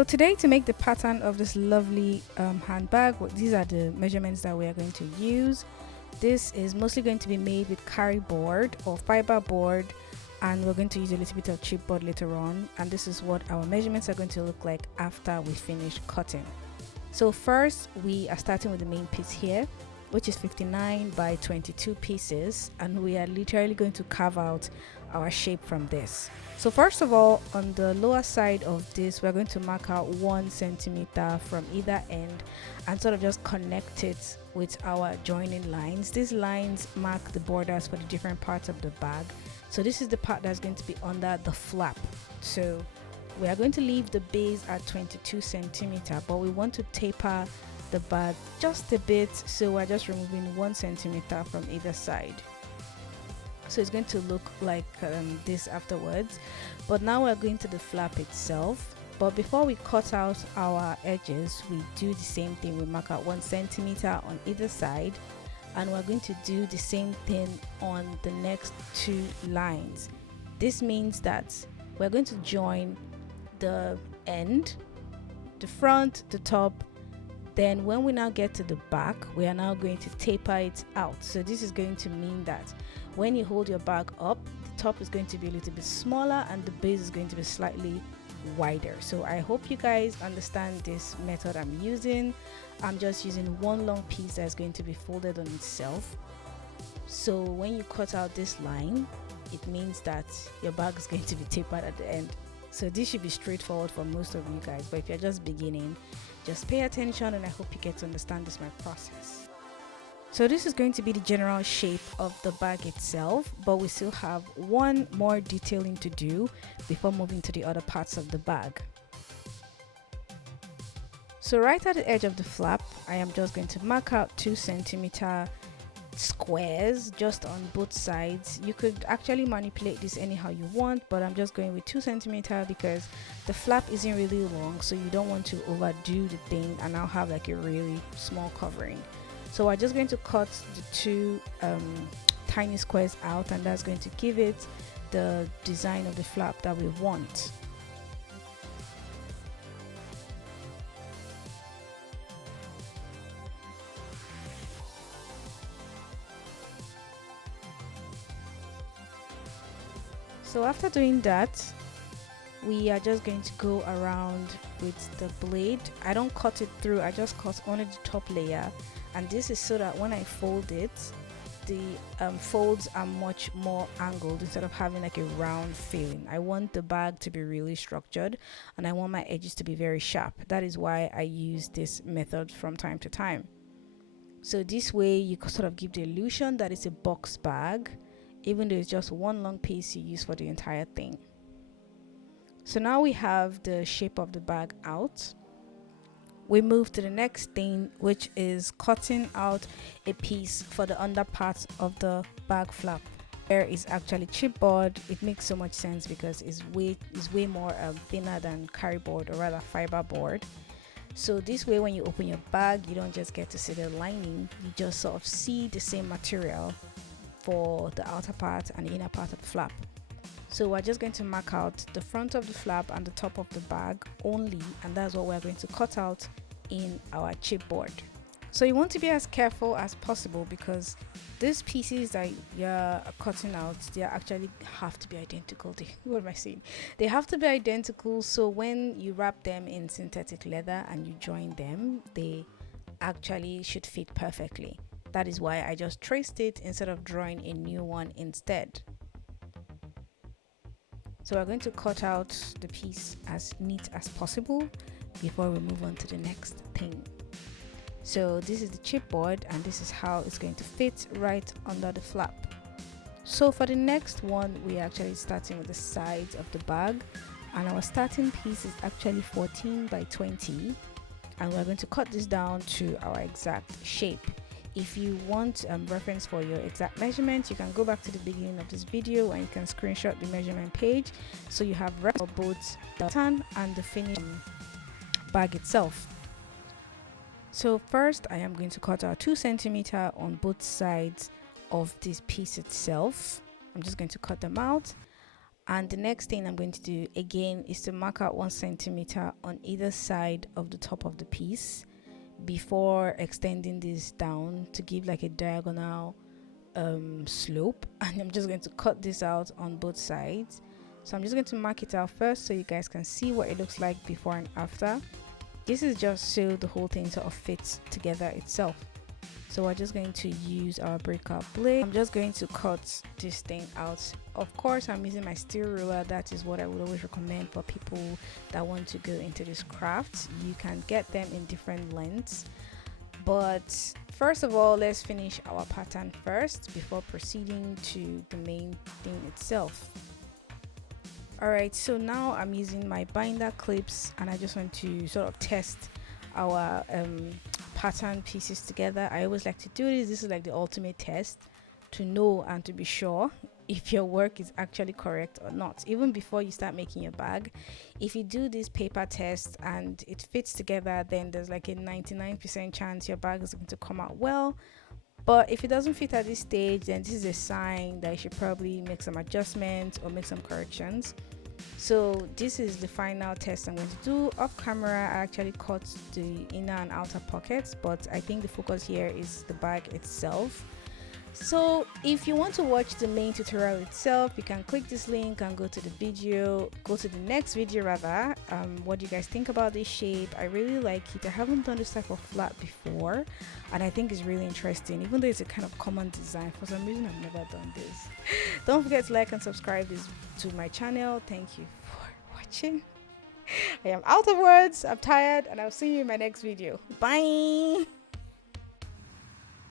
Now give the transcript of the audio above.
So today, to make the pattern of this lovely handbag, these are the measurements that we are going to use. This is mostly going to be made with carry board or fiber board, and we're going to use a little bit of chipboard later on, and this is what our measurements are going to look like after we finish cutting. So first, we are starting with the main piece here, which is 59 by 22 pieces, and we are literally going to carve out our shape from this. So first of all, on the lower side of this, we're going to mark out 1 centimeter from either end and sort of just connect it with our joining lines. These lines mark the borders for the different parts of the bag. So this is the part that's going to be under the flap. So we are going to leave the base at 22 centimeter, but we want to taper the bag just a bit, so we're just removing 1 centimeter from either side. So it's going to look like this afterwards. But now we're going to the flap itself. But before we cut out our edges, we do the same thing. We mark out 1 centimeter on either side, and we're going to do the same thing on the next 2 lines. This means that we're going to join the end, the front, the top. Then when we now get to the back, we are now going to taper it out. So this is going to mean that when you hold your bag up, the top is going to be a little bit smaller and the base is going to be slightly wider. So I hope you guys understand this method I'm using. I'm just using one long piece that's going to be folded on itself. So when you cut out this line, it means that your bag is going to be tapered at the end. So this should be straightforward for most of you guys, but if you're just beginning, just pay attention, and I hope you get to understand my process. So this is going to be the general shape of the bag itself, but we still have one more detailing to do before moving to the other parts of the bag. So right at the edge of the flap, I am just going to mark out 2 centimeter squares just on both sides. You could actually manipulate this anyhow you want, but I'm just going with 2 centimeter because the flap isn't really long, so you don't want to overdo the thing and now have like a really small covering. So we're just going to cut the 2 tiny squares out, and that's going to give it the design of the flap that we want. So after doing that, we are just going to go around with the blade. I don't cut it through, I just cut only the top layer, and this is so that when I fold it, the folds are much more angled instead of having like a round feeling. I want the bag to be really structured, and I want my edges to be very sharp. That is why I use this method from time to time. So this way you can sort of give the illusion that it's a box bag, even though it's just one long piece you use for the entire thing. So now we have the shape of the bag out. We move to the next thing, which is cutting out a piece for the under part of the bag flap. There is actually chipboard. It makes so much sense because it's way more thinner than carry board, or rather fiber board. So this way, when you open your bag, you don't just get to see the lining, you just sort of see the same material for the outer part and the inner part of the flap. So we're just going to mark out the front of the flap and the top of the bag only, and that's what we're going to cut out in our chipboard. So you want to be as careful as possible because these pieces that you're cutting out, they actually have to be identical. What am I saying? They have to be identical, so when you wrap them in synthetic leather and you join them, they actually should fit perfectly. That is why I just traced it instead of drawing a new one instead. So we're going to cut out the piece as neat as possible before we move on to the next thing. So this is the chipboard, and this is how it's going to fit right under the flap. So for the next one, we're actually starting with the sides of the bag, and our starting piece is actually 14 by 20, and we're going to cut this down to our exact shape. If you want reference for your exact measurements, you can go back to the beginning of this video and you can screenshot the measurement page, so you have reference for both the pattern and the finished bag itself. So first, I am going to cut out 2 centimeter on both sides of this piece itself. I'm just going to cut them out, And the next thing I'm going to do again is to mark out 1 centimeter on either side of the top of the piece before extending this down to give like a diagonal slope. And I'm just going to cut this out on both sides. So I'm just going to mark it out first so you guys can see what it looks like before and after. This is just so the whole thing sort of fits together itself. So we're just going to use our breakout blade. I'm just going to cut this thing out. Of course, I'm using my steel ruler. That is what I would always recommend for people that want to go into this craft. You can get them in different lengths. But first of all, let's finish our pattern first before proceeding to the main thing itself. Alright, so now I'm using my binder clips and I just want to sort of test our pattern pieces together. I always like to do this. This is like the ultimate test to know and to be sure if your work is actually correct or not. Even before you start making your bag, if you do this paper test and it fits together, then there's like a 99% chance your bag is going to come out well. But if it doesn't fit at this stage, then this is a sign that you should probably make some adjustments or make some corrections. So this is the final test I'm going to do. Off camera, I actually cut the inner and outer pockets, but I think the focus here is the bag itself. So if you want to watch the main tutorial itself, you can click this link and go to the next video rather. What do you guys think about this shape? I really like it. I haven't done this type of flat before and I think it's really interesting, even though it's a kind of common design. For some reason I've never done this. Don't forget to like and subscribe to my channel. Thank you for watching. I am out of words, I'm tired, and I'll see you in my next video. Bye.